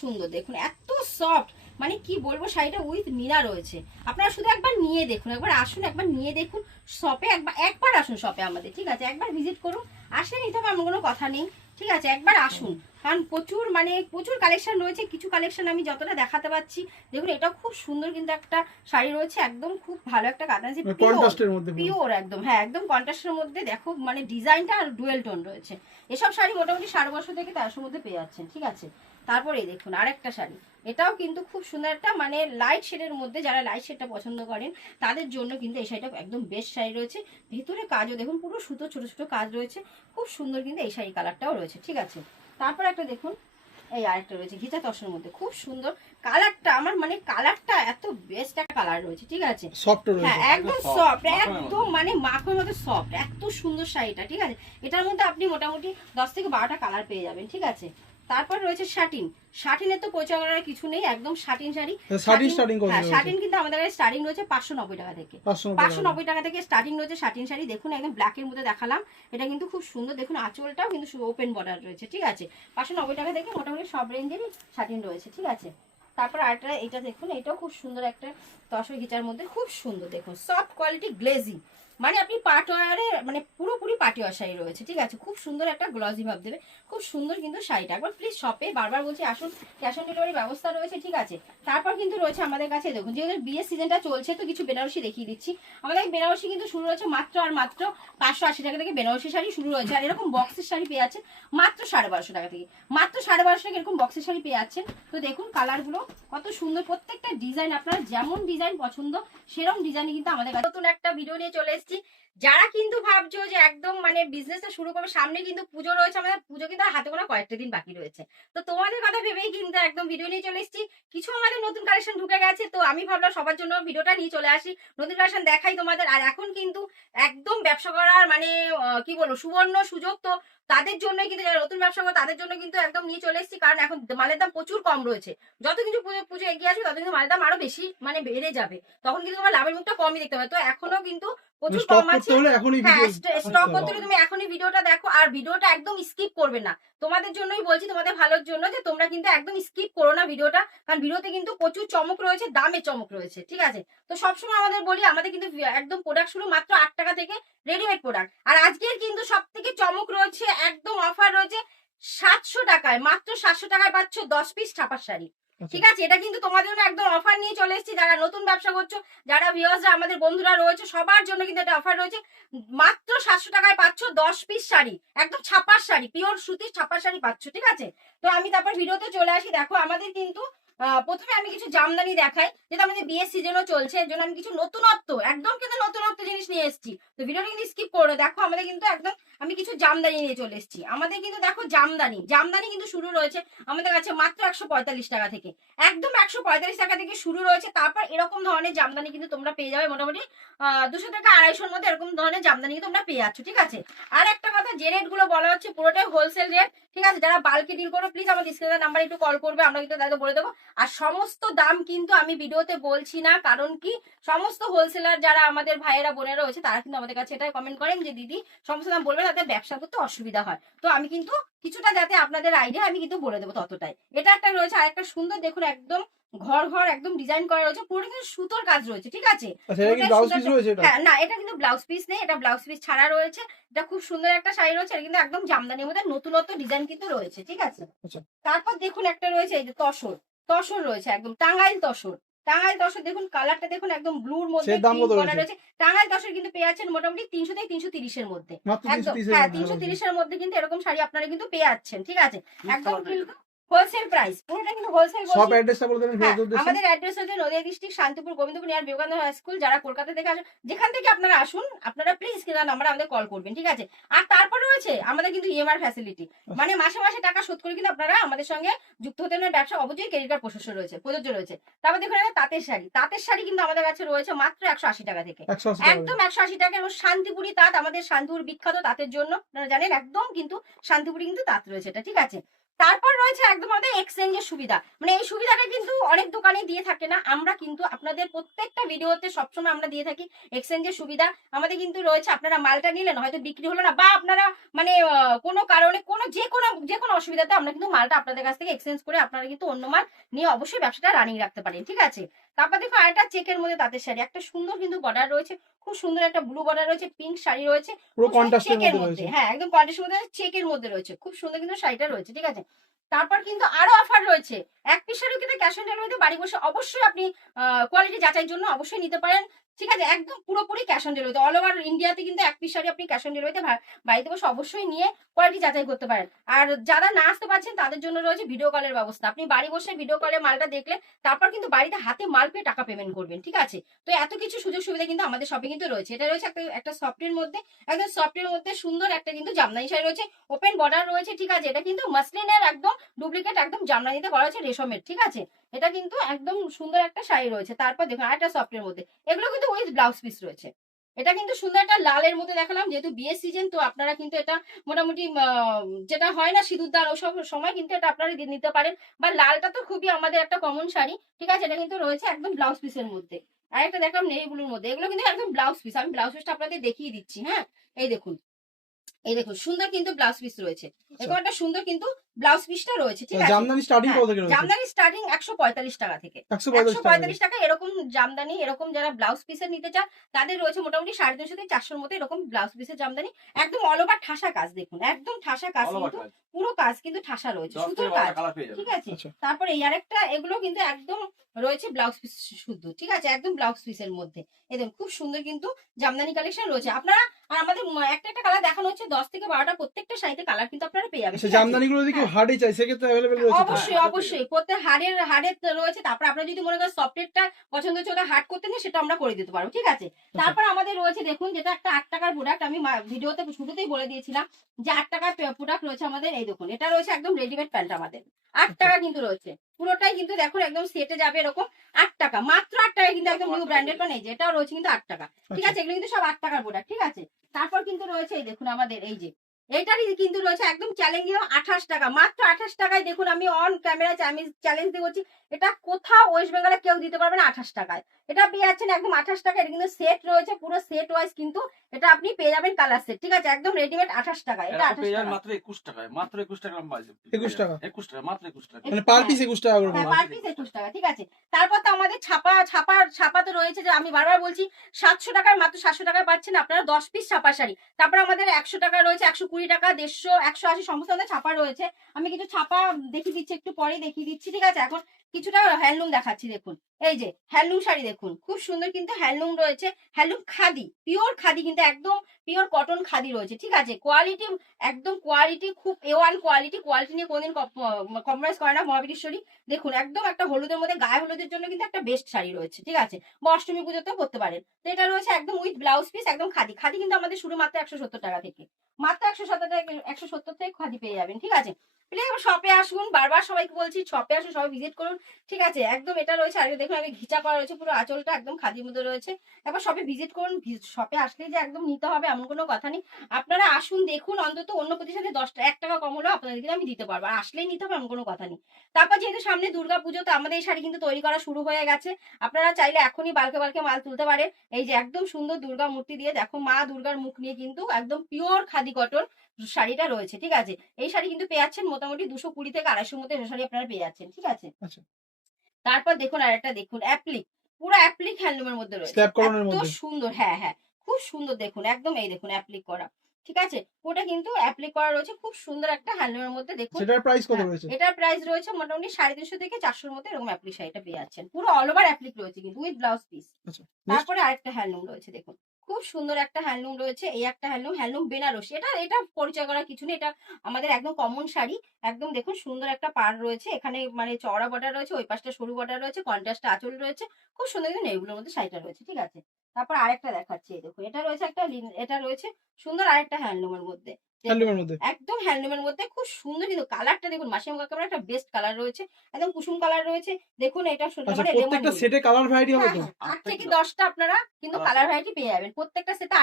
সুন্দর দেখুন, এত সফট, মানে কি বলবো, শাড়িটা উইথ মিনা রয়েছে। আপনারা শুধু একবার নিয়ে দেখুন, একবার আসুন, একবার নিয়ে দেখুন শপে, একবার আসুন শপে আমাদের, ঠিক আছে? একবার ভিজিট করুন, আসলে নিতে হবে এমন কোনো কথা নেই, ঠিক আছে? একবার আসুন, কারণ প্রচুর মানে প্রচুর কালেকশন রয়েছে। কিছু কালেকশন আমি যতটা দেখাতে পাচ্ছি, দেখুন এটা খুব সুন্দর কিন্তু একটা শাড়ি রয়েছে, একদম খুব ভালো একটা কাতান, পিওর একদম, হ্যাঁ একদম কন্ট্রাস্টের মধ্যে। দেখো মানে ডিজাইনটা আর ডুয়েল টোন রয়েছে। এসব শাড়ি মোটামুটি 1250 থেকে 1300 মধ্যে পেয়ে যাচ্ছেন, ঠিক আছে? তারপরে দেখুন আরেকটা শাড়ি, এটাও কিন্তু খুব সুন্দর একটা মানে লাইট শেডের মধ্যে, যারা লাইট শেডটা পছন্দ করেন তাদের জন্য কিন্তু এই শাড়িটা একদম বেস্ট শাড়ি রয়েছে। ভিতরে কাজও দেখুন, পুরো সুতো ছোট ছোট কাজ রয়েছে, খুব সুন্দর কিন্তু এই শাড়ি কালারটাও রয়েছে, ঠিক আছে? তারপর একটা দেখুন, এই আরেকটা রয়েছে ঘিচা তসরের মধ্যে, খুব সুন্দর কালারটা, আমার মানে কালারটা এত বেস্ট একটা কালার রয়েছে, ঠিক আছে? হ্যাঁ একদম সফট, একদম মানে মাখনের মতো সফট, এত সুন্দর শাড়িটা, ঠিক আছে? এটার মধ্যে আপনি মোটামুটি 10 থেকে 12টা কালার পেয়ে যাবেন, ঠিক আছে? তারপর রয়েছে শাটিন। শাটিনের তো পরিচয় করার কিছু নেই, একদম শাটিন শাড়ি। শাটিন কিন্তু আমাদের কাছে স্টার্টিং রয়েছে 590 টাকা থেকে, 590 টাকা থেকে স্টার্টিং রয়েছে শাটিন শাড়ি। দেখুন একদম ব্ল্যাকের মধ্যে দেখালাম, এটা কিন্তু খুব সুন্দর। দেখুন আঁচলটাও কিন্তু ওপেন বর্ডার রয়েছে, ঠিক আছে? 590 টাকা থেকে মোটামুটি সব রেঞ্জেরই শাটিন রয়েছে, ঠিক আছে? তারপর আরেকটা, এটা দেখুন, এটাও খুব সুন্দর একটা তসর ঘিচার মধ্যে, খুব সুন্দর দেখুন, সফট কোয়ালিটি গ্লেজি, মানে আপনি পাটওয়ারে মানে পুরোপুরি পাটিওয়ার শাড়ি রয়েছে, ঠিক আছে? খুব সুন্দর একটা গ্লজি ভাব দেবে, খুব সুন্দর কিন্তু শাড়িটা। একবার প্লিজ শপে, বারবার বলছি আসুন, ক্যাশ অন ডেলিভারি ব্যবস্থা রয়েছে, ঠিক আছে? তারপর কিন্তু রয়েছে আমাদের কাছে, দেখুন যেহেতু বিয়ের সিজনটা চলছে তো কিছু বেনারসি দেখিয়ে দিচ্ছি। আমাদের বেনারসি কিন্তু শুরু হয়েছে মাত্র আর মাত্র 580 টাকা থেকে বেনারসি শাড়ি শুরু হয়েছে। আর এরকম বক্সের শাড়ি পেয়ে যাচ্ছেন মাত্র 1250 টাকা থেকে, মাত্র 1250 টাকা এরকম বক্সের শাড়ি পেয়ে যাচ্ছেন। তো দেখুন কালারগুলো কত সুন্দর, প্রত্যেকটা ডিজাইন আপনার যেমন ডিজাইন পছন্দ সেরকম ডিজাইন কিন্তু আমাদের কাছে। নতুন একটা ভিডিও নিয়ে চলে এসেছি। যারা কিন্তু ভাবছো যে একদম মানে বিজনেসটা শুরু করবে, সামনে কিন্তু পুজো রয়েছে, আমাদের পুজো কিন্তু হাতে গোনা কয়েকটা দিন বাকি রয়েছে, তো তোমাদের কথা ভেবেই কিন্তু একদম ভিডিও নিয়ে চলে এসেছি। কিছু আমাদের নতুন কালেকশন ঢুকে গেছে, তো আমি ভাবলাম সবার জন্য ভিডিওটা নিয়ে চলে আসি, নতুন কালেকশন দেখাই তোমাদের। আর এখন কিন্তু একদম ব্যবসা করার মানে কি বলবো, সুবর্ণ সুযোগ। তো তাদের জন্য কিন্তু, যারা নতুন ব্যবসা করে তাদের জন্য কিন্তু একদম নিয়ে চলে এসেছি, কারণ এখন মালের দাম প্রচুর কম রয়েছে। যত কিন্তু পুজো এগিয়ে আসবে তত কিন্তু মালের দাম আরো বেশি মানে বেড়ে যাবে, তখন কিন্তু তোমার লাভের মুখটা কমই দেখতে পাবে। তো এখনো কিন্তু প্রচুর কম আছে, হ্যাঁ স্টক করতে হলে তুমি এখনই ভিডিওটা দেখো, আর ভিডিওটা একদম স্কিপ করবে না। তোমাদের জন্যই বলছি, তোমাদের ভালোর জন্য, যে তোমরা কিন্তু একদম স্কিপ করো না ভিডিওটা, কারণ ভিডিওতে কিন্তু প্রচুর চমক রয়েছে, দামে চমক রয়েছে, ঠিক আছে? তো সবসময় আমাদের বলি, আমাদের কিন্তু একদম প্রোডাক্ট শুরু মাত্র 8 টাকা থেকে, রেডিমেড প্রোডাক্ট। আর আজকের কিন্তু সব থেকে চমক রয়েছে, একদম অফার রয়েছে 700 টাকায়, মাত্র 700 টাকায় পাচ্ছ 10 পিস ছাপার শাড়ি, ঠিক আছে? এটা কিন্তু তোমাদের জন্য একদম অফার নিয়ে চলে এসেছি। যারা নতুন ব্যবসা করছো, যারা ভিউয়ার্সরা আমাদের বন্ধুরা রয়েছে, সবার জন্য কিন্তু এটা অফার রয়েছে। মাত্র 700 টাকায় পাচ্ছ 10 পিস শাড়ি, একদম ছাপার শাড়ি, পিওর সুতির ছাপার শাড়ি পাচ্ছ, ঠিক আছে? তো আমি তারপর ভিডিওতে চলে আসি। দেখো আমাদের কিন্তু প্রথমে আমি কিছু জামদানি দেখাই, যেটা আমাদের বিয়ের সিজনও চলছে, এর জন্য আমি কিছু নতুনত্ব, একদম কিন্তু নতুনত্ব জিনিস নিয়ে এসেছি। তো ভিডিওটা কিন্তু স্কিপ করো, দেখো আমাদের কিন্তু একদম আমি কিছু জামদানি নিয়ে চলে এসেছি। আমাদের কিন্তু দেখো জামদানি কিন্তু শুরু রয়েছে আমাদের কাছে মাত্র 145 টাকা থেকে, একদম 145 টাকা থেকে শুরু রয়েছে। তারপর এরকম ধরনের জামদানি কিন্তু তোমরা পেয়ে যাবে মোটামুটি 200 থেকে 250-র মধ্যে, এরকম ধরনের জামদানি তোমরা পেয়ে যাচ্ছ, ঠিক আছে? আর একটা কথা, যে রেট গুলো বলা হচ্ছে পুরোটাই হোলসেল রেট, ঠিক আছে? যারা বাল্কে ডিল করো প্লিজ আমাদের স্ক্রিনের নাম্বার একটু কল করবে, আমরা কিন্তু তাদের বলে দেবো। আর সমস্ত দাম কিন্তু আমি ভিডিওতে বলছি না, কারণ কি সমস্ত হোলসেলার যারা আমাদের ভাইয়েরা বোনেরা রয়েছে, তারা কিন্তু আমাদের কাছে এটা কমেন্ট করেন যে দিদি সমস্ত দাম বলবে, তাদের ব্যবসা করতে অসুবিধা হয়। তো আমি কিন্তু কিছুটা যাতে আপনাদের আইডিয়া আমি কিন্তু বলে দেবো ততটাই। এটা একটা রয়েছে, আর একটা সুন্দর দেখুন, একদম ঘর ঘর একদম ডিজাইন করা রয়েছে, পুরো কিন্তু সুতোর কাজ রয়েছে, ঠিক আছে? হ্যাঁ না, এটা কিন্তু ব্লাউজ পিস নেই, এটা ব্লাউজ পিস ছাড়া রয়েছে। এটা খুব সুন্দর একটা শাড়ি রয়েছে, এটা কিন্তু একদম জামদানির মধ্যে নতুনত্ব ডিজাইন কিন্তু রয়েছে, ঠিক আছে? তারপর দেখুন একটা রয়েছে, এই যে তসর রয়েছে, একদম টাঙ্গাইল তসর। দেখুন কালারটা দেখুন, একদম ব্লুর মধ্যে করা রয়েছে। টাঙ্গাইল তসর কিন্তু পেয়ে যাচ্ছেন মোটামুটি 300 থেকে 330-এর মধ্যে, একদম হ্যাঁ 330-এর মধ্যে কিন্তু এরকম শাড়ি আপনারা কিন্তু পেয়ে যাচ্ছেন, ঠিক আছে? একদম কিন্তু হোলসেল প্রাইস, পুরোটা কিন্তু হোলসেল। সব অ্যাড্রেসটা বলে দেবেন। আমাদের অ্যাড্রেস হচ্ছে Nadia district Shantipur Gobindapur near Vivekananda high school. যারা কলকাতা থেকে আসেন, যেখান থেকে আপনারা আসুন, আপনারা প্লিজ স্ক্রিনের নাম্বারে আমাদের কল করবেন, ঠিক আছে? আর তারপর রয়েছে আমাদের কিন্তু ইএমআই ফ্যাসিলিটি, মানে মাসে মাসে টাকা শোধ করে কিন্তু আপনারা আমাদের সঙ্গে যুক্ত হতে পারেন। ব্যবসা অবশ্যই ক্রেডিট কার্ড প্রযোজ্য রয়েছে। তারপর দেখুন তাঁতের শাড়ি কিন্তু আমাদের কাছে রয়েছে মাত্র 180 টাকা থেকে, একদম 180 টাকা। এবং শান্তিপুরি তাঁত, আমাদের শান্তিপুর বিখ্যাত তাঁতের জন্য আপনারা জানেন, একদম কিন্তু শান্তিপুরি কিন্তু তাঁত রয়েছে এটা, ঠিক আছে? তারপর রয়েছে একদম আমাদের এক্সচেঞ্জের সুবিধা, মানে এই সুবিধাটা কিন্তু অনেক দোকানে দিয়ে থাকে না, আমরা কিন্তু আপনাদের প্রত্যেকটা ভিডিওতে সবসময় আমরা দিয়ে থাকি এক্সচেঞ্জের সুবিধা। আমাদের কিন্তু রয়েছে, আপনারা মালটা নিলেন হয়তো বিক্রি হলো না, বা আপনারা মানে কোনো কারণে যে কোনো অসুবিধাতে আমরা কিন্তু মালটা আপনাদের কাছ থেকে এক্সচেঞ্জ করে আপনারা কিন্তু অন্য মাল নিয়ে অবশ্যই ব্যবসাটা রানিং রাখতে পারেন, ঠিক আছে। তারপর দেখো আরেকটা চেকের মধ্যে তাঁতের শাড়ি, একটা সুন্দর কিন্তু বর্ডার রয়েছে, খুব সুন্দর একটা ব্লু বর্ডার রয়েছে, পিঙ্ক শাড়ি রয়েছে, পুরো কন্ট্রাস্টের চেকের মধ্যে মধ্যে, রয়েছে। হ্যাঁ একদম কন্ট্রাস্টের মধ্যে চেকের মধ্যে রয়েছে, খুব সুন্দর কিন্তু শাড়িটা রয়েছে, ঠিক আছে। তারপর কিন্তু আরো অফার রয়েছে, এক পিস শাড়ি কিন্তু ক্যাশ অন ডেলিভারিতে বাড়ি বসে অবশ্যই আপনি কোয়ালিটি যাচাইয়ের জন্য অবশ্যই নিতে পারেন, ঠিক আছে, একদম পুরোপুরি ক্যাশ অন ডেলিভারিতে অল ওভার ইন্ডিয়াতে কিন্তু এক পিস শাড়ি আপনি ক্যাশ অন ডেলিভারিতে বাড়িতে বসে অবশ্যই নিয়ে কোয়ালিটি যাচাই করতে পারেন। আর যারা না আসতে পারছেন তাদের জন্য রয়েছে ভিডিও কলের ব্যবস্থা, আপনি বাড়ি বসে ভিডিও কলে মালটা দেখলে তারপর কিন্তু বাড়িতে হাতে মাল পেয়ে টাকা পেমেন্ট করবেন, ঠিক আছে। তো এত কিছু সুযোগ সুবিধা কিন্তু আমাদের শপে কিন্তু রয়েছে। এটা রয়েছে একটা সফটের মধ্যে, একদম সফটের মধ্যে সুন্দর একটা কিন্তু জামদানি শাড়ি রয়েছে, ওপেন বর্ডার রয়েছে, ঠিক আছে। এটা কিন্তু মাসলিনের একদম ডুপ্লিকেট একদম জামদানিতে করা হয়েছে রেশমের, ঠিক আছে। এটা কিন্তু একদম সুন্দর একটা শাড়ি রয়েছে। তারপর দেখুন আরেকটা সফটের মধ্যে, এগুলো কিন্তু উইথ ব্লাউজ পিস রয়েছে। এটা কিন্তু সুন্দর একটা লালের মধ্যে দেখালাম, যেহেতু বিয়ের সিজন তো আপনারা কিন্তু এটা মোটামুটি যেটা হয় না সিঁদুর দান ওসব সময় কিন্তু এটা আপনারা নিতে পারেন, বা লালটা তো খুবই আমাদের একটা কমন শাড়ি, ঠিক আছে। এটা কিন্তু রয়েছে একদম ব্লাউজ পিসের মধ্যে। আর একটা দেখলাম নেভি ব্লুর মধ্যে, এগুলো কিন্তু একদম ব্লাউজ পিস, আমি ব্লাউজ পিসটা আপনাদের দেখিয়ে দিচ্ছি, হ্যাঁ এই দেখুন, এই দেখুন সুন্দর কিন্তু ব্লাউজ পিস রয়েছে, এরকম একটা সুন্দর কিন্তু ব্লাউজ পিসটা রয়েছে, ঠিক আছে। জামদানি স্টার্টিং কত থেকে রয়েছে? জামদানি স্টার্টিং 145 টাকা থেকে, 145 টাকা এরকম জামদানি, এরকম যারা ব্লাউজ পিসের নিতে চান তাদের রয়েছে মোটামুটি 350 থেকে 400 মতো এরকম ব্লাউজ পিসের জামদানি, একদম অল ওভার ঠাসা কাজ, দেখুন একদম ঠাসা কাজ, কিন্তু পুরো কাজ কিন্তু ঠাসা রয়েছে, সুতোর কাজ, ঠিক আছে। তারপরে এই আরেকটা, এগুলো কিন্তু একদম রয়েছে ব্লাউজ পিস শুদ্ধ, ঠিক আছে, একদম ব্লাউজ পিসের মধ্যে এদের খুব সুন্দর কিন্তু জামদানি কালেকশন রয়েছে। আপনারা আর আমাদের একটা কালার দেখানো হচ্ছে 10 থেকে 12টা, প্রত্যেকটা শাড়িতে কালার কিন্তু আপনারা পেয়ে যাবেন, জামদানিগুলো যদি কেউ হার্ডে চাই সেক্ষেত্রে अवेलेबल রয়েছে? অবশ্যই অবশ্যই প্রত্যেক হাড়ের রয়েছে। তারপর আপনারা যদি মনে করেন সফটওয়্যারটা পছন্দ হচ্ছে ওটা হার্ড করতে নিয়ে সেটা আমরা করে দিতে পারবো, ঠিক আছে। তারপর আমাদের রয়েছে দেখুন, যেটা একটা 8 টাকার প্রোডাক্ট, আমি ভিডিওতে শুরুতেই বলে দিয়েছিলাম যে 8 টাকার প্রোডাক্ট রয়েছে আমাদের, এই দেখুন এটা রয়েছে একদম রেডিমেড প্যান্ট আমাদের 8 টাকা কিন্তু রয়েছে, পুরোটাই কিন্তু দেখুন একদম সেটে যাবে এরকম 8 টাকা, মাত্র 8 টাকা কিন্তু একদম নিউ ব্র্যান্ডেড প্যান্ট, এই যে এটাও রয়েছে কিন্তু 8 টাকা, ঠিক আছে। এগুলো কিন্তু সব 8 টাকার প্রোডাক্ট, ঠিক আছে। তারপর কিন্তু রয়েছে এই দেখুন আমাদের এই যে এইটারই কিন্তু রয়েছে একদম চ্যালেঞ্জিং 28 টাকা, মাত্র 28 টাকায়, দেখুন আমি অন ক্যামেরা আমি চ্যালেঞ্জ দিয়ে বলছি এটা কোথাও ওয়েস্ট বেঙ্গলে কেউ দিতে পারবে না 28 টাকায়, এটা পেয়ে যাচ্ছেন একদম 28 টাকা। এটা কিন্তু সেট রয়েছে, পুরো সেট ওয়াইজ কিন্তু এটা আপনি পেয়ে যাবেন কালার সেট, ঠিক আছে, একদম রেডিমেড 28 টাকায়, এটা 28 টাকা মাত্র 21 টাকায়, মাত্র 21 টাকা 21 টাকা 21 টাকা, মাত্র 21 টাকা, মানে পার পিস 21 টাকা করে হ্যাঁ পার পিস 21 টাকা, ঠিক আছে। তারপর তো আমাদের ছাপা তো রয়েছে, যে আমি বারবার বলছি 700 টাকার, মাত্র 700 টাকায় পাচ্ছেন আপনারা 10 পিস ছাপা শাড়ি। তারপর আমাদের 100 টাকা রয়েছে, 120 টাকা, 150, 180 সমস্ত আমাদের ছাপা রয়েছে। আমি কিছু ছাপা দেখিয়ে দিচ্ছি, একটু পরে দেখিয়ে দিচ্ছি, ঠিক আছে। এখন কিছুটা হ্যান্ডলুম দেখাচ্ছি, দেখুন এই যে হ্যান্ডলুম শাড়ি, দেখুন খুব সুন্দর কিন্তু হ্যান্ডলুম রয়েছে, হ্যান্ডলুম খাদি, পিওর খাদি, কিন্তু একদম পিওর কটন খাদি রয়েছে, ঠিক আছে। কোয়ালিটি একদম কোয়ালিটি খুব A1 কোয়ালিটি নিয়ে কোনদিন কম্প্রোমাইজ করে না মহাবীরেশ্বরী। দেখুন একদম একটা হলুদের মধ্যে, গায়ে হলুদের জন্য কিন্তু একটা বেস্ট শাড়ি রয়েছে, ঠিক আছে, বা অষ্টমী পুজোতেও করতে পারেন। তো এটা রয়েছে একদম উইথ ব্লাউজ পিস, একদম খাদি কিন্তু আমাদের শুরু মাত্র 170 টাকা থেকে, মাত্র 170 থেকে খাদি পেয়ে যাবেন, ঠিক আছে। প্লিজ শপে আসুন, বারবার সবাইকে বলছি শপে আসুন, সবাই ভিজিট করুন, ঠিক আছে। একদম এটা রয়েছে, আর দেখুন আগে ঘিচা করা রয়েছে, পুরো আঁচলটা একদম খাদির মধ্যে রয়েছে। একবার শপে ভিজিট করুন, শপে আসলে যে একদম নিতে হবে এমন কোনো কথা নেই, আপনারা আসুন দেখুন, অন্তত অন্য প্রতিষ্ঠানে 1 টাকা কম হলেও আপনাদেরকে আমি দিতে পারবো, আর আসলেই নিতে হবে এমন কোনো কথা নেই। তারপর যেহেতু সামনে দুর্গা পুজো, তো আমাদের এই শাড়ি কিন্তু তৈরি করা শুরু হয়ে গেছে, আপনারা চাইলে এখনই বালকে মাল তুলতে পারেন। এই যে একদম সুন্দর দুর্গা মূর্তি দিয়ে, দেখো মা দুর্গার মুখ নিয়ে কিন্তু একদম পিওর খাদি কটন শাড়িটা রয়েছে, ঠিক আছে। এই শাড়ি কিন্তু পেয়ে যাচ্ছেন মোটামুটি 220 থেকে 250 মধ্যে শাড়ি আপনারা পেয়ে যাচ্ছেন, ঠিক আছে। তারপর দেখুন আর একটা দেখুন অ্যাপ্লিক, পুরো অ্যাপ্লিক হ্যান্ডলুমের মধ্যে রয়েছে, এত সুন্দর, হ্যাঁ হ্যাঁ খুব সুন্দর, দেখুন একদম এই দেখুন অ্যাপ্লিক করা, ঠিক আছে, ওটা কিন্তু অ্যাপ্লিক করা রয়েছে, খুব সুন্দর একটা হ্যান্ডলুমের মধ্যে। দেখুন সেটার প্রাইস কত রয়েছে? এটার প্রাইস রয়েছে মোটামুটি 350 থেকে 400 মধ্যে এরকম অ্যাপ্লিক শাড়িটা পেয়ে যাচ্ছেন, পুরো অল ওভার অ্যাপ্লিক রয়েছে কিন্তু উইথ ব্লাউজ পিস। তারপরে আরেকটা হ্যান্ডলুম রয়েছে, দেখুন খুব সুন্দর একটা হ্যান্ডলুম রয়েছে, এই একটা হ্যান্ডলুম বেনারসি, এটা পরিচয় করার কিছু নেই, এটা আমাদের একদম কমন শাড়ি, একদম দেখুন সুন্দর একটা পাড় রয়েছে, এখানে মানে চওড়া বর্ডার রয়েছে, ওই পাশটা সরু বর্ডার রয়েছে, কন্ট্রাস্ট আঁচল রয়েছে, খুব সুন্দর কিন্তু এগুলোর মধ্যে শাড়িটা রয়েছে, ঠিক আছে। তারপর আরেকটা দেখাচ্ছি, এই দেখুন এটা রয়েছে একটা, এটা রয়েছে সুন্দর আরেকটা হ্যান্ডলুমের মধ্যে, একদম হ্যান্ডলুমের মধ্যে খুব সুন্দর, কিন্তু কালারটা দেখুন মাসিমা কাকার একটা বেস্ট কালার রয়েছে, একদম কুসুম কালার রয়েছে, দেখুন এটা মানে প্রত্যেকটা সেটে কালার ভ্যারাইটি হবে তো? 8 থেকে 10টা আপনারা কিন্তু কালার ভ্যারাইটি পেয়ে যাবেন, প্রত্যেকটা সেটে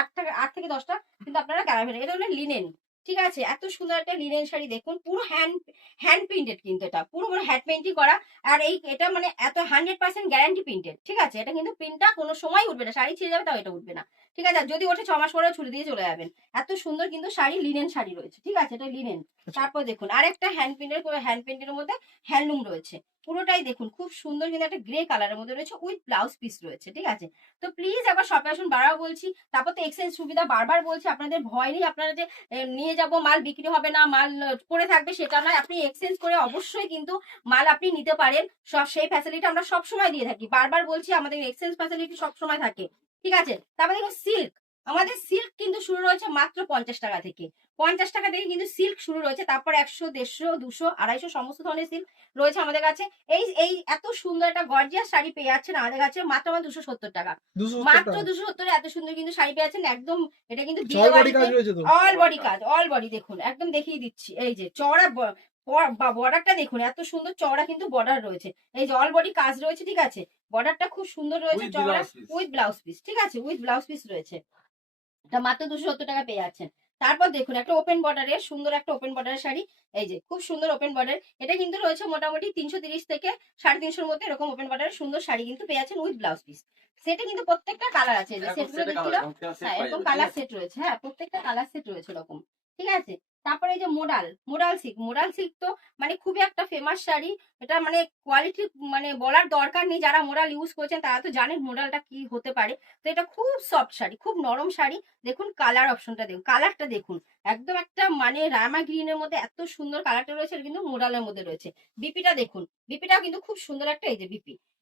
8 থেকে 10টা কিন্তু আপনারা কালার ভ্যারাইটি, এটা হলো লিনেন, ঠিক আছে, এত সুন্দর একটা লিনেন শাড়ি দেখুন, পুরো হ্যান্ড প্রিন্টেড, কিন্তু এটা পুরো হ্যান্ড পেন্টিং করা। আর এটা মানে এত 100% গ্যারান্টি প্রিন্টেড, ঠিক আছে। এটা কিন্তু প্রিন্টটা কোনো সময় উঠবে না, শাড়ি ছিঁড়ে যাবে তাও এটা উঠবে না, ঠিক আছে। আর যদি ওঠে 6 মাস পরেও ছুটি দিয়ে চলে যাবেন। এত সুন্দর কিন্তু শাড়ি, লিনেন শাড়ি রয়েছে, ঠিক আছে, এটা লিনেন। তারপর দেখুন আরেকটা হ্যান্ড প্রিন্টের মধ্যে হ্যান্ডলুম রয়েছে, পুরোটাই দেখুন খুব সুন্দর, কিন্তু একটা গ্রে কালারের মধ্যে রয়েছে, উইথ ব্লাউজ পিস রয়েছে, ঠিক আছে। তো প্লিজ একবার শপে আসুন, বারবার বলছি। তারপর তো এক্সচেঞ্জ সুবিধা বারবার বলছি, আপনাদের ভয় নেই, আপনারা যে নিয়ে যাব মাল বিক্রি হবে না, মাল পড়ে থাকবে সেটা নয়, আপনি এক্সচেঞ্জ করে অবশ্যই কিন্তু মাল আপনি নিতে পারেন। সেই ফ্যাসিলিটি আমরা সবসময় দিয়ে থাকি, বারবার বলছি, আমাদের এক্সচেঞ্জ ফ্যাসিলিটি সবসময় থাকে, ঠিক আছে। তারপরে দেখুন সিল্ক, আমাদের সিল্ক কিন্তু শুরু রয়েছে মাত্র 50 টাকা থেকে। 50 টাকা থেকে কিন্তু সিল্ক শুরু রয়েছে, তারপর 100, 150, 200, 250 সমস্ত ধরনের সিল্ক রয়েছে আমাদের কাছে। এই এই এত সুন্দর একটা গর্জিয়াস শাড়ি পেয়ে যাচ্ছেন আমাদের কাছে মাত্র 270 টাকা। 270 মাত্র টাকা 270 এত সুন্দর কিন্তু শাড়ি পেয়ে যাচ্ছেন একদম। এটা কিন্তু ছয় বডি কাজ রয়েছে তো। অল বডি কাজ, অল বডি দেখুন, একদম দেখিয়ে দিচ্ছি। এই যে চওড়া বর্ডারটা দেখুন, এত সুন্দর চওড়া কিন্তু বর্ডার রয়েছে। এই যে অল বডি কাজ রয়েছে, ঠিক আছে। বর্ডারটা খুব সুন্দর রয়েছে, With চওড়া, blouse piece। With blouse piece, ঠিক আছে, উইথ ব্লাউজ পিস রয়েছে। এটা মাত্র 270 টাকা পেয়ে যাচ্ছেন। তারপর দেখুন একটা ওপেন বর্ডারের সুন্দর একটা ওপেন বর্ডারের শাড়ি, এই যে খুব সুন্দর ওপেন বর্ডার। এটা কিন্তু রয়েছে মোটামুটি 330 থেকে 350 মধ্যে, এরকম ওপেন বর্ডারের সুন্দর শাড়ি কিন্তু পেয়ে যাচ্ছেন উইথ ব্লাউজ পিস। সেটে কিন্তু প্রত্যেকটা কালার আছে, যে সেটগুলো দেখছিলাম, হ্যাঁ এরকম কালার সেট রয়েছে, হ্যাঁ প্রত্যেকটা কালার সেট রয়েছে এরকম, ঠিক আছে। তারপরে এই যে মোডাল সিল্ক তো মানে খুবই একটা ফেমাস শাড়ি। এটা মানে কোয়ালিটি মানে বলার দরকার নেই, যারা মোডাল ইউজ করছেন তারা তো জানেন মোডালটা কি হতে পারে। তো এটা খুব সফট শাড়ি, খুব নরম শাড়ি। দেখুন কালার অপশনটা দেখুন, কালারটা দেখুন, একদম একটা মানে রামা গ্রিনের মধ্যে এত সুন্দর কালারটা রয়েছে, এটা কিন্তু মোডালের মধ্যে রয়েছে। বিপিটা দেখুন, বিপিটাও কিন্তু খুব সুন্দর একটা, এই যে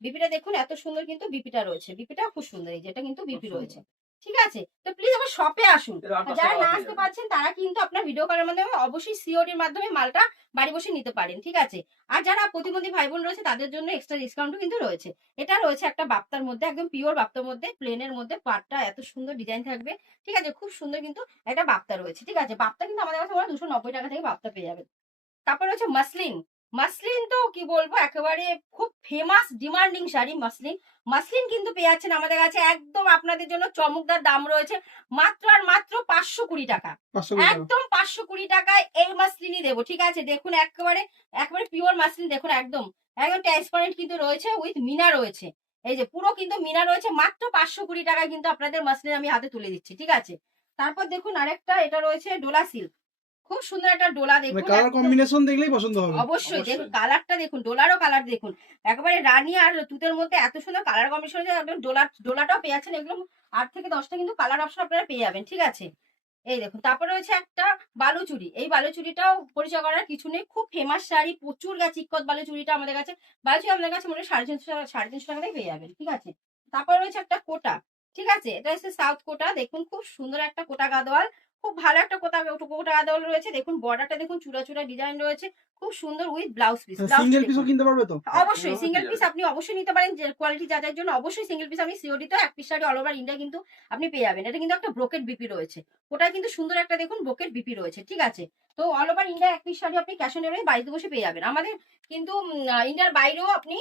বিপিটা দেখুন এত সুন্দর কিন্তু বিপিটা রয়েছে, বিপিটাও খুব সুন্দর, এই যে এটা কিন্তু বিপি রয়েছে, ঠিক আছে। তো প্লিজ আমার শপে আসুন, যারা না আসতে পারছেন তারা কিন্তু আপনার ভিডিও কলের মাধ্যমে অবশ্যই সিওডির মাধ্যমে মালটা বাড়ি বসে নিতে পারেন, ঠিক আছে। আর যারা প্রতিবন্ধী ভাই বোন রয়েছে তাদের জন্য এক্সট্রা ডিসকাউন্টও কিন্তু রয়েছে। এটা রয়েছে একটা বাপ্তার মধ্যে, একদম পিওর বাপ্তার মধ্যে, প্লেনের মধ্যে, পাটটা এত সুন্দর ডিজাইন থাকবে, ঠিক আছে, খুব সুন্দর কিন্তু একটা বাপ্তা রয়েছে, ঠিক আছে। বাপ্তা কিন্তু আমাদের কাছে 290 টাকা থেকে বাপ্তা পেয়ে যাবেন। তারপরে হচ্ছে মাসলিন। মাসলিন তো কি বলবো, একেবারে খুব ফেমাস ডিমান্ডিং শাড়ি মাসলিন কিন্তু পেয়ে যাচ্ছেন আমাদের কাছে একদম আপনাদের জন্য চমকদার দাম রয়েছে, মাত্র আর মাত্র 520 টাকা, 520 টাকা। একদম 520 টাকায় এই মাসলিনই দেবো, ঠিক আছে। দেখুন একেবারে একেবারে পিওর মাসলিন, দেখুন একদম একদম ট্রান্সপারেন্ট কিন্তু রয়েছে, উইথ মিনা রয়েছে, এই যে পুরো কিন্তু মিনা রয়েছে, মাত্র 520 টাকায় কিন্তু আপনাদের মাসলিন আমি হাতে তুলে দিচ্ছি, ঠিক আছে। তারপর দেখুন আরেকটা, এটা রয়েছে ডোলা সিল্ক, খুব সুন্দর একটা ডোলা মানে দেখুন, কালার একদম কম্বিনেশন দেখলেই পছন্দ হবে। অবশ্যই দেখুন অবশ্যই। কালারটা দেখুন, ডোলারও কালার দেখুন, একেবারে রানী আর তুতের মধ্যে এত সুন্দর কালার কম্বিনেশন, একদম ডোলাটাও পেয়ে যাচ্ছেন, এগুলো 8 থেকে 10টা কিন্তু কালার অপশন আপনারা পেয়ে যাবেন, ঠিক আছে। এই দেখুন তারপরে রয়েছে একটা বালুচুরি, এই বালুচুরিটাও পরিচয় করার কিছু নেই, খুব ফেমাস শাড়ি, প্রচুর গাছ চিকত বালুচুরিটা আমাদের কাছে, বালুচুরি আমাদের কাছে মোটামুটি 350 টাকা থেকে পেয়ে যাবেন, ঠিক আছে। তারপর রয়েছে একটা কোটা, ঠিক আছে, এটা হচ্ছে সাউথ কোটা, দেখুন খুব সুন্দর একটা কোটা গাদোয়াল, খুব ভালো একটা কোটা গাদোয়াল রয়েছে, দেখুন বর্ডারটা দেখুন, চূড়া চূড়া ডিজাইন রয়েছে, খুব সুন্দর উইথ ব্লাউজ পিস। সিঙ্গেল পিসও কিনতে পারবে তো? অবশ্যই সিঙ্গেল পিস আপনি অবশ্যই নিতে পারেন, যে কোয়ালিটি যাচাইয়ের জন্য অবশ্যই সিঙ্গেল পিস আপনি সিওডি তো এক piece sari all over India কিন্তু আপনি পেয়ে যাবেন। এটা কিন্তু একটা ব্রোকেট বিপি রয়েছে, ওটা কিন্তু সুন্দর একটা দেখুন ব্রোকেট বিপি রয়েছে, ঠিক আছে। তো অল ওভার ইন্ডিয়া এক পিস শাড়ি আপনি ক্যাশ অন ডেলিভারি বাড়িতে বসে পেয়ে যাবেন। আমাদের কিন্তু ইন্ডিয়ার বাইরেও আপনি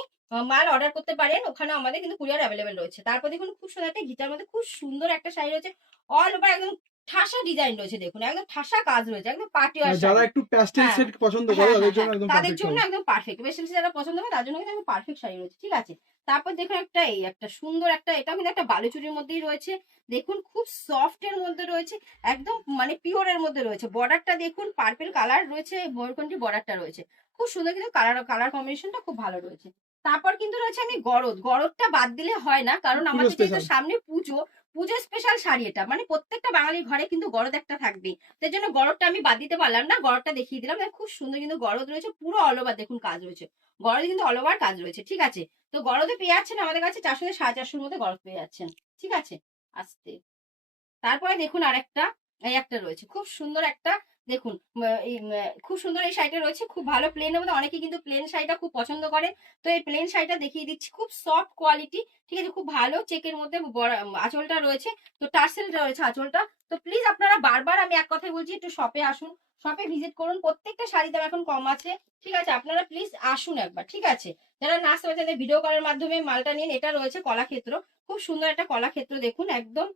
মাল অর্ডার করতে পারেন, ওখানে আমাদের কিন্তু কুরিয়ার অ্যাভেলেবেল রয়েছে। তারপর দেখুন খুব সুন্দর একটা গিটার মধ্যে খুব সুন্দর একটা শাড়ি রয়েছে, অল ওভার একদম ঠাসা ডিজাইন রয়েছে, দেখুন একদম ঠাসা কাজ রয়েছে, একদম পার্টি ওয়্যার যারা শাড়ি। একটু প্যাস্টেল হ্যাঁ, সেট পছন্দ হ্যাঁ, করে তাদের হ্যাঁ, জন্য একদম তাদের পারফেক্ট জন্য হবে। একদম পারফেক্ট, বেশি যারা পছন্দ করে তার জন্য কিন্তু একদম পারফেক্ট শাড়ি রয়েছে, ঠিক আছে। তারপর দেখুন একটা এই একটা সুন্দর একটা, এটা কিন্তু একটা বালুচুরির মধ্যেই রয়েছে, দেখুন খুব সফট এর মধ্যে রয়েছে, একদম মানে পিওর এর মধ্যে রয়েছে, বর্ডারটা দেখুন পার্পল কালার রয়েছে, ময়ূরকণ্ঠী বর্ডারটা রয়েছে, খুব সুন্দর কিন্তু কালার কম্বিনেশনটা খুব ভালো রয়েছে। তারপর কিন্তু রয়েছে আমি গরদটা বাদ দিলে হয় না, কারণ আমাদের যেহেতু স্পেশাল সামনে পুজো স্পেশাল শাড়ি, এটা মানে প্রত্যেকটা বাঙালির ঘরে কিন্তু গরদ একটা থাকবে, তার জন্য গরদটা আমি বাদ দিতে পারলাম না, গরদটা দেখিয়ে দিলাম। খুব সুন্দর কিন্তু গরদ রয়েছে, পুরো অল ওভার দেখুন কাজ রয়েছে, গরদে কিন্তু অল ওভার কাজ রয়েছে, ঠিক আছে। তো গরদে পেয়ে যাচ্ছেন আমাদের কাছে 400 থেকে 450 মধ্যে গরদ পেয়ে যাচ্ছেন, ঠিক আছে। আস্তে তারপরে দেখুন আরেকটা, এই একটা রয়েছে খুব সুন্দর একটা, দেখুন খুব সুন্দর এই শাড়িটা রয়েছে, খুব ভালো প্লেনের মধ্যে, অনেকে কিন্তু প্লেন শাড়িটা খুব পছন্দ করে, তো এই প্লেন শাড়িটা দেখিয়ে দিচ্ছি, খুব সফট কোয়ালিটি, ঠিক আছে, খুব ভালো চেকের মধ্যে আঁচলটা রয়েছে, তো টার্সেল রয়েছে আঁচলটা। তো প্লিজ আপনারা বারবার আমি এক কথাই বলছি, একটু শপে আসুন, শপে ভিজিট করুন, প্রত্যেকটা শাড়ির দাম এখন কম আছে, ঠিক আছে, আপনারা প্লিজ আসুন একবার, ঠিক আছে। যারা না আসতে পারছে ভিডিও কলের মাধ্যমে মালটা নিন। এটা রয়েছে কলাক্ষেত্র, খুব সুন্দর একটা কলাক্ষেত্র, দেখুন একদম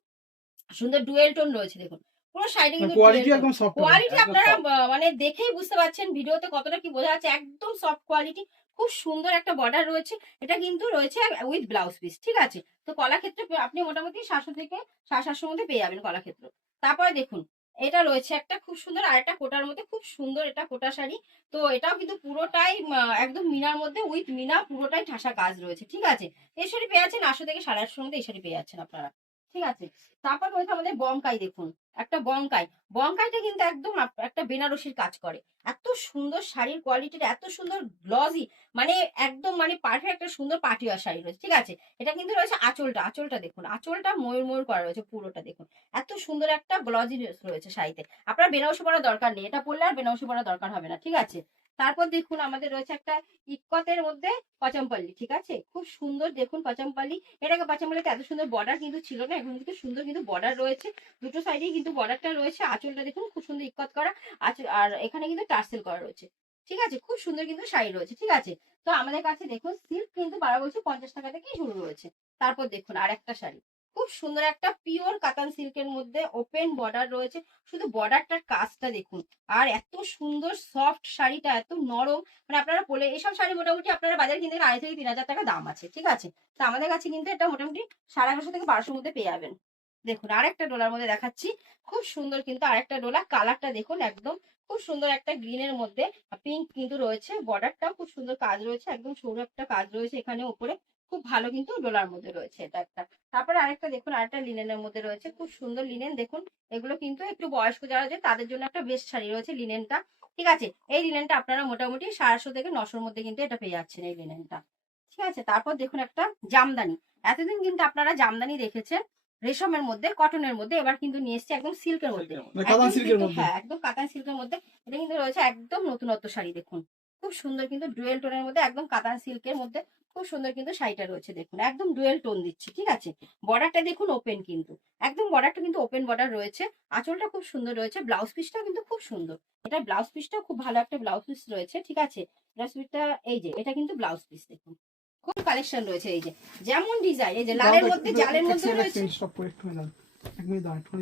সুন্দর ডুয়েল টোন রয়েছে, দেখুন পুরো শাড়িটা কিন্তু কোয়ালিটি একদম সফট কোয়ালিটি একদম আপনারা soft। মানে দেখেই বুঝতে পারছেন ভিডিওতে কতটা কি বোঝা যাচ্ছে, একদম সফট কোয়ালিটি। খুব সুন্দর একটা বর্ডার রয়েছে, এটা কিন্তু রয়েছে উইথ ব্লাউজ পিস, ঠিক আছে। তো কলাক্ষেত্রে আপনি মোটামুটি 700 থেকে 750-800 মধ্যে পেয়ে যাবেন কলাক্ষেত্র। তারপরে দেখুন এটা রয়েছে একটা খুব সুন্দর আরেকটা কোটার মধ্যে, খুব সুন্দর এটা কোটা শাড়ি। তো এটাও কিন্তু পুরোটাই একদম মিনার মধ্যে উইথ মিনা, পুরোটাই ঠাসা কাজ রয়েছে, ঠিক আছে। এই শাড়ি পেয়ে যাচ্ছেন 800 থেকে 850 মধ্যে, এই শাড়ি পেয়ে যাচ্ছেন আপনারা, ঠিক আছে। তারপর রয়েছে আমাদের বঙ্কাই, দেখুন একটা বঙ্কাই। বঙ্কাইটা কিন্তু একদম একটা বেনারসির কাজ করে, এত সুন্দর শাড়ির কোয়ালিটিটা, এত সুন্দর গ্লজি, মানে একদম মানে পারফেক্ট একটা সুন্দর পাটিওয়ার শাড়ি রয়েছে, ঠিক আছে। এটা কিন্তু রয়েছে আঁচলটা, আঁচলটা দেখুন, আঁচলটা ময়ূর ময়ূর করা রয়েছে পুরোটা, দেখুন এত সুন্দর একটা গ্লজি রয়েছে শাড়িতে। আপনার বেনারসি পরার দরকার নেই, এটা পরলে আর বেনারসি পরার দরকার হবে না, ঠিক আছে। তারপর দেখুন আমাদের রয়েছে একটা ইক্কতের মধ্যে পচমপল্লি, ঠিক আছে, খুব সুন্দর দেখুন পচমপল্লি। এটাকে পচমপল্লিতে এত সুন্দর বর্ডার কিন্তু ছিল না, এখন কিন্তু সুন্দর কিন্তু বর্ডার রয়েছে, দুটো সাইডেই কিন্তু বর্ডারটা রয়েছে। আঁচলটা দেখুন খুব সুন্দর ইক্কত করা, আর এখানে কিন্তু টার্সেল করা রয়েছে, ঠিক আছে। খুব সুন্দর কিন্তু শাড়ি রয়েছে, ঠিক আছে। তো আমাদের কাছে দেখুন সিল্ক কিন্তু বারা বলছে 50 টাকা থেকেই শুরু রয়েছে। তারপর দেখুন আর একটা শাড়ি, খুব সুন্দর একটা পিওর কাতান সিল্কের মধ্যে ওপেন বর্ডার রয়েছে, শুধু বর্ডারটার কাজটা দেখুন। আর এত সুন্দর সফট শাড়িটা, এত নরম, মানে আপনারা বলে এইসব শাড়ি মোটামুটি আপনারা বাজারে কিনতে 2,500 থেকে 3,000 টাকা দাম আছে, ঠিক আছে। তো আমাদের কাছে কিন্তু এটা মোটামুটি 1150 থেকে 1200 মধ্যে পেয়ে যাবেন। দেখুন আরেকটা ডোলার মধ্যে দেখাচ্ছি, খুব সুন্দর কিন্তু আরেকটা ডোলা, কালারটা দেখুন একদম খুব সুন্দর একটা গ্রিনের মধ্যে পিঙ্ক কিন্তু রয়েছে, বর্ডারটাও খুব সুন্দর কাজ রয়েছে, একদম সরু একটা কাজ রয়েছে এখানে উপরে, খুব ভালো কিন্তু ডোলার মধ্যে রয়েছে এটা একটা। তারপরে আরেকটা দেখুন, আরেকটা লিনেনের মধ্যে রয়েছে, খুব সুন্দর লিনেন দেখুন। এগুলো কিন্তু একটু বয়স্ক যারা আছে তাদের জন্য একটা বেস্ট শাড়ি রয়েছে লিনেনটা, ঠিক আছে। এই লিনেনটা আপনারা মোটামুটি 750 থেকে 900 মধ্যে কিন্তু এটা পেয়ে যাচ্ছেন এই লিনেনটা, ঠিক আছে। তারপর দেখুন একটা জামদানি, এতদিন কিন্তু আপনারা জামদানি দেখেছেন রেশমের মধ্যে, কটনের মধ্যে, এবার কিন্তু নিয়ে এসছে একদম সিল্কের মধ্যে, মানে কাতান একদম সিল্কের কিন্তু মধ্যে। হ্যাঁ একদম কাতান সিল্কের মধ্যে। এটা কিন্তু রয়েছে একদম নতুনত্ব শাড়ি, দেখুন খুব সুন্দর কিন্তু ডুয়েল টোনের মধ্যে, একদম কাতান সিল্কের মধ্যে খুব সুন্দর কিন্তু শাড়িটা রয়েছে, দেখুন একদম ডুয়েল টোন দিচ্ছে, ঠিক আছে। বর্ডারটা দেখুন ওপেন কিন্তু, একদম বর্ডারটা কিন্তু ওপেন বর্ডার রয়েছে, আঁচলটা খুব সুন্দর রয়েছে, ব্লাউজ পিসটাও কিন্তু খুব সুন্দর, এটা ব্লাউজ পিসটাও খুব ভালো একটা ব্লাউজ পিস রয়েছে, ঠিক আছে। ব্লাউজ পিসটা এই যে এটা কিন্তু ব্লাউজ পিস দেখুন, খুব কালেকশন রয়েছে, এই যে যেমন ডিজাইন, এই যে লালের মধ্যে জালের মধ্যে রয়েছে। স্টপ করে একটু দাঁড়ান, 1 মিনিট দাঁড়ান।